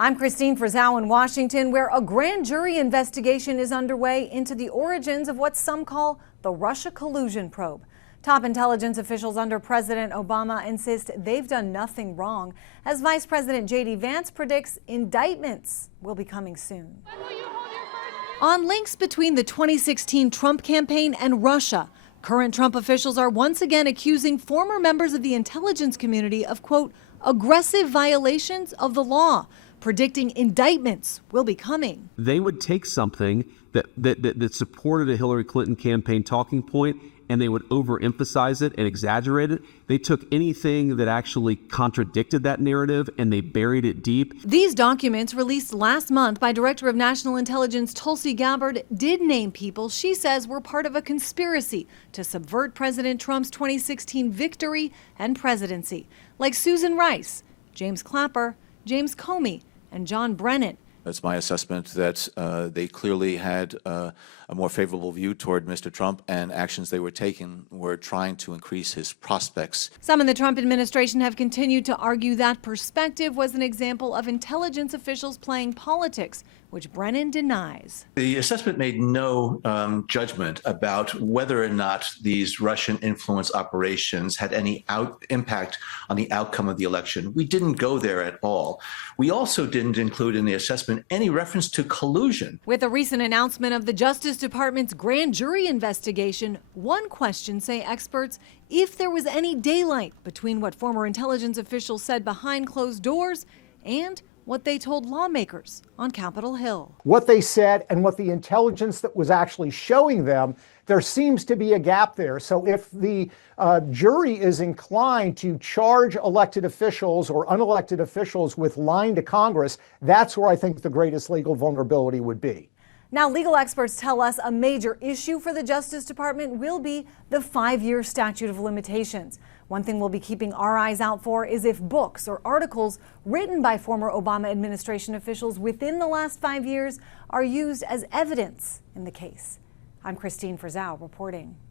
I'm Christine Frizzau in Washington, where a grand jury investigation is underway into the origins of what some call the Russia collusion probe. Top intelligence officials under President Obama insist they've done nothing wrong, as Vice President Vance predicts indictments will be coming soon. On links between the 2016 Trump campaign and Russia, current Trump officials are once again accusing former members of the intelligence community of, quote, aggressive violations of the law, predicting indictments will be coming. They would take something that supported a Hillary Clinton campaign talking point and they would overemphasize it and exaggerate it. They took anything that actually contradicted that narrative and they buried it deep. These documents, released last month by Director of National Intelligence Tulsi Gabbard, did name people she says were part of a conspiracy to subvert President Trump's 2016 victory and presidency, like Susan Rice, James Clapper, James Comey, and John Brennan. It's my assessment that they clearly had a more favorable view toward Mr. Trump, and actions they were taking were trying to increase his prospects. Some in the Trump administration have continued to argue that perspective was an example of intelligence officials playing politics, which Brennan denies. The assessment made no judgment about whether or not these Russian influence operations had any impact on the outcome of the election. We didn't go there at all. We also didn't include in the assessment any reference to collusion. With a recent announcement of the Justice Department's grand jury investigation, one question, say experts, if there was any daylight between what former intelligence officials said behind closed doors and what they told lawmakers on Capitol Hill. What they said and what the intelligence that was actually showing them, there seems to be a gap there. So if the jury is inclined to charge elected officials or unelected officials with lying to Congress, that's where I think the greatest legal vulnerability would be. Now, legal experts tell us a major issue for the Justice Department will be the 5-year statute of limitations. One thing we'll be keeping our eyes out for is if books or articles written by former Obama administration officials within the last 5 years are used as evidence in the case. I'm Christine Frizzau reporting.